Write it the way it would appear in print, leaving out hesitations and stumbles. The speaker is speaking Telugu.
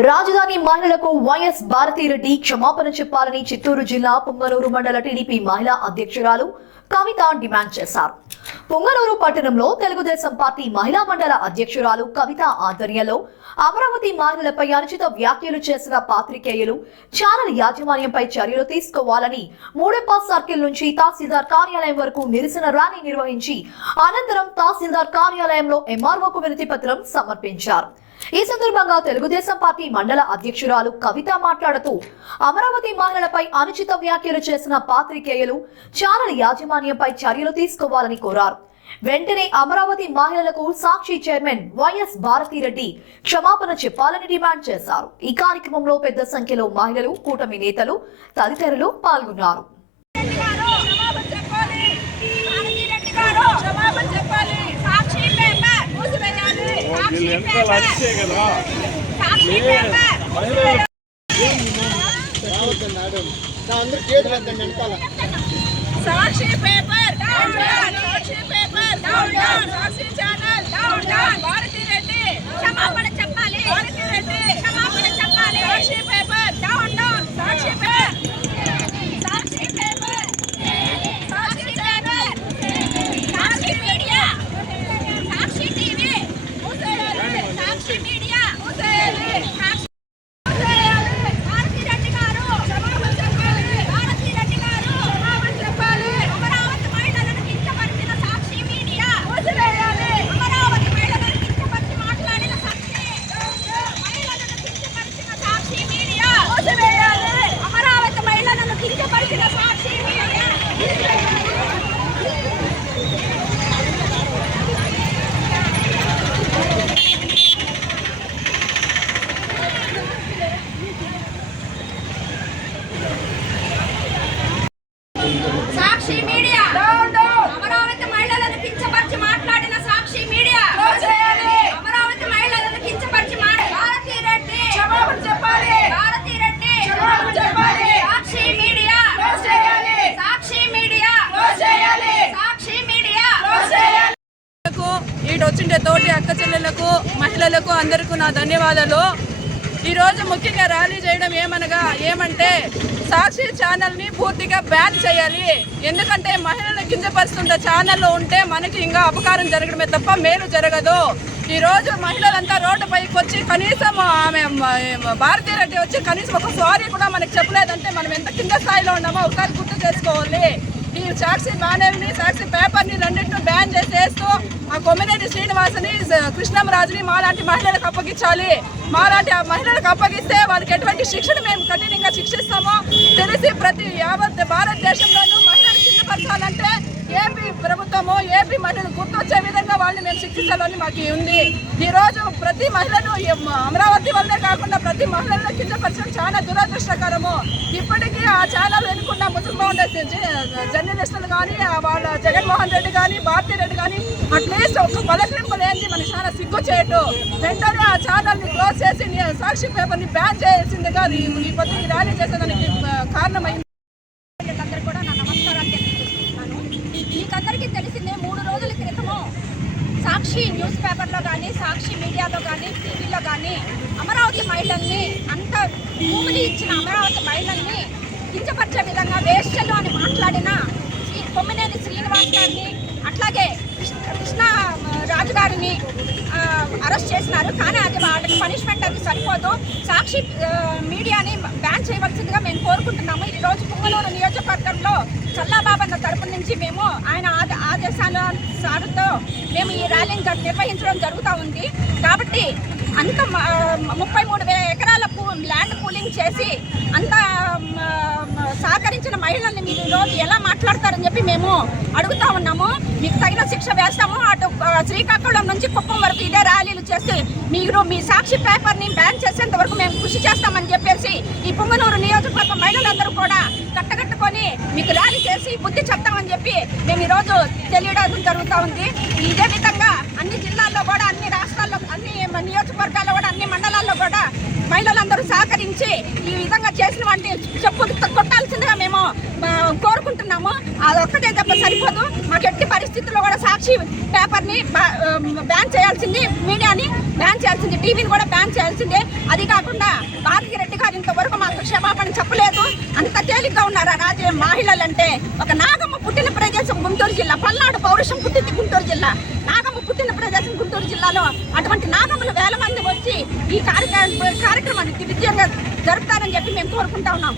రాజధాని మహిళలకు వైఎస్ భారతిరెడ్డి క్షమాపణ చెప్పాలని చిత్తూరు జిల్లా పుంగనూరు మండల టీడీపీ మహిళా అధ్యక్షురాలు కవిత డిమాండ్ చేశారు. పుంగనూరు పట్టణంలో తెలుగుదేశం పార్టీ మహిళా మండల అధ్యక్షురాలు కవిత ఆధ్వర్యంలో అమరావతి మహిళలపై అనుచిత వ్యాఖ్యలు చేసిన పాత్రికేయులు ఛానల్ యాజమాన్యంపై చర్యలు తీసుకోవాలని మూడెప్ప సర్కిల్ నుంచి తహసీల్దార్ కార్యాలయం వరకు నిరసన ర్యాలీ నిర్వహించి అనంతరం తహసీల్దార్ కార్యాలయంలో ఎంఆర్ఓకు వినతి పత్రం సమర్పించారు. ఈ సందర్భంగా తెలుగుదేశం పార్టీ మండల అధ్యక్షురాలు కవిత మాట్లాడుతూ అమరావతి మహిళలపై అనుచిత వ్యాఖ్యలు చేసిన పాత్రికేయులు ఛానల్ యాజమాన్యంపై చర్యలు తీసుకోవాలని కోరారు. వెంటనే అమరావతి మహిళలకు సాక్షి చైర్మన్ వైఎస్ భారతిరెడ్డి క్షమాపణ చెప్పాలని డిమాండ్ చేశారు. ఈ కార్యక్రమంలో పెద్ద సంఖ్యలో మహిళలు, కూటమి నేతలు తదితరులు పాల్గొన్నారు. సాక్షి పేపర్ డౌన్ డౌన్, సాక్షి పేపర్ డౌన్ డౌన్, సాక్షి ఛానల్ డౌన్ డౌన్, భారతిరెడ్డి క్షమాపణ చెప్పాలి, భారతిరెడ్డి క్షమాపణ చెప్పాలి, సాక్షి పేపర్ డౌన్ డౌన్, సాక్షి పేపర్, సాక్షి పేపర్, సాక్షి ఛానల్, సాక్షి మీడియా, సాక్షి టీవీ మూసేయాలి, సాక్షి మీడియా మూసేయాలి, సాక్షి మీడియా డౌన్ డౌన్, అమరావతి మహిళలను కించపరిచి మాట్లాడిన సాక్షి మీడియా చేయాలి, అమరావతి మహిళలను కించపరిచి భారతిరెడ్డి క్షమాపణ చెప్పాలి, భారతిరెడ్డి క్షమాపణ చెప్పాలి, సాక్షి మీడియా చేయాలి, సాక్షి మీడియా చేయాలి, సాక్షి మీడియా చేయాలి. ఈడొచ్చిండే తోటి అక్క చెల్లెలకు, మహిళలకు అందరికీ నా ధన్యవాదాలు. ఈరోజు ముఖ్యంగా ర్యాలీ చేయడం ఏమంటే సాక్షి ఛానల్ని పూర్తిగా బ్యాన్ చేయాలి. ఎందుకంటే మహిళలను కిందపరుస్తున్న ఛానల్లో ఉంటే మనకి ఇంకా అపకారం జరగడమే తప్ప మేలు జరగదు. ఈరోజు మహిళలంతా రోడ్డుపైకి వచ్చి కనీసం ఆమె భారతిరెడ్డి వచ్చి కనీసం ఒక సారీ కూడా మనకు చెప్పలేదంటే మనం ఎంత కింద స్థాయిలో ఉన్నామో ఒకసారి గుర్తు చేసుకోవాలి. ఈ సాక్షి ఛానల్ని, సాక్షి పేపర్ని రెండింటిని బ్యాన్ చేసేస్తూ ఆ కొమ్మినేని శ్రీనివాసని, కృష్ణంరాజుని మాలాంటి మహిళలకు అప్పగించాలి. మాలాంటి ఆ మహిళలకు అప్పగిస్తే వాళ్ళకి ఎటువంటి శిక్షణ మేము కఠినంగా శిక్షిస్తామో తెలిసి ప్రతి యావత్ భారతదేశంలోనూ మహిళలు కిందపరచాలంటే ఏపీ ప్రభుత్వము, ఏపీ మహిళలు గుర్తొచ్చే విధంగా వాళ్ళని మేము శిక్షించాలని మాకు ఉంది. ఈరోజు ప్రతి మహిళను అమరావతి వల్లే కాకుండా ప్రతి మహిళలను కిందపరచడం చాలా దురదృష్టకరము. ఇప్పటికీ ఆ ఛానల్ ఎన్నుకున్న ముసల్మాన్ జర్నలిస్టులు కానీ, వాళ్ళ జగన్మోహన్ రెడ్డి కానీ, భారతిరెడ్డి కానీ అట్లీస్ట్ ఒక పలకరింపు లేని మనకి చాలా సిగ్గు చేయటం. వెంటనే ఆ ఛానల్ని క్లోజ్ చేసి సాక్షి పేపర్ని బ్యాన్ చేసిందిగా ఈ పొద్దు ర్యాలీ చేసేదానికి కారణమైంది. కూడా నా నమస్కారాలు తెలియజేస్తున్నాను. మీకందరికీ తెలిసిందే, 3 రోజుల క్రితము సాక్షి న్యూస్ పేపర్లో కానీ, సాక్షి మీడియాలో కానీ, టీవీలో కానీ అమరావతి మహిళల్ని, అంత భూమిని ఇచ్చిన అమరావతి మహిళల్ని కించపరిచే విధంగా వేశ్యలు అని మాట్లాడిన కొమ్మినేని శ్రీనివాస్ గారిని, అట్లాగే కృష్ణరాజు గారిని అరెస్ట్ చేసినారు. కానీ అది వాళ్ళకి పనిష్మెంట్ అది సరిపోదు. సాక్షి మీడియాని బ్యాన్ చేయవలసిందిగా మేము కోరుకుంటున్నాము. ఈరోజు పుంగనూరు నియోజకవర్గంలో చల్లాబాబన్న తరపు నుంచి మేము ఆయన ఆదేశాల సారుతో మేము ఈ ర్యాలీని నిర్వహించడం జరుగుతూ ఉంది. కాబట్టి అంత 33,000 ఎకరాల ల్యాండ్ పూలింగ్ చేసి అంత సహకరించిన మహిళల్ని మీరు ఈరోజు ఎలా మాట్లాడతారని చెప్పి మేము అడుగుతా ఉన్నాము. మీకు తగిన శిక్ష వేస్తాము. అటు శ్రీకాకుళం నుంచి కుప్పం వరకు ఇదే ర్యాలీలు చేసి మీరు మీ సాక్షి పేపర్ని బ్యాన్ చేసేంత వరకు మేము కృషి చేస్తామని చెప్పేసి ఈ పుంగనూరు నియోజకవర్గ మహిళలందరూ కూడా కట్టకట్టుకొని మీకు ర్యాలీ చేసి బుద్ధి చెప్తామని చెప్పి మేము ఈరోజు తెలియడం జరుగుతూ ఉంది. ఇదే విధంగా అన్ని జిల్లాల్లో కూడా, అన్ని రాష్ట్రాల్లో, అన్ని నియోజకవర్గాల్లో కూడా, అన్ని మండలాల్లో కూడా మహిళలందరూ సహకరించి ఈ విధంగా చేసిన వాటిని చెప్పు కొట్టాల్సిందిగా మేము కోరుకుంటున్నాము. అదొక్కటే తప్ప సరిపోదు. మాకు ఎట్టి పరిస్థితుల్లో కూడా సాక్షి పేపర్ని బ్యాన్ చేయాల్సింది, మీడియాని బ్యాన్ చేయాల్సింది, టీవీని కూడా బ్యాన్ చేయాల్సిందే. అది కాకుండా భారతీ రెడ్డి గారు ఇంతవరకు మాకు క్షమాపణ చెప్పలేదు. అంత తేలిగ్గా ఉన్నారు రాజకీయ మహిళలంటే. ఒక నాగమ్మ పుట్టిన ప్రదేశం గుంటూరు జిల్లా, పల్నాడు పౌరుషం పుట్టింది గుంటూరు జిల్లా. నాగమ్మ పుట్టిన ప్రదేశం గుంటూరు జిల్లాలో అటువంటి నాగమ్మలు వేల మంది వచ్చి ఈ కార్యక్రమాన్ని దివ్యంగా జరుపుతారని చెప్పి మేము కోరుకుంటా ఉన్నాం.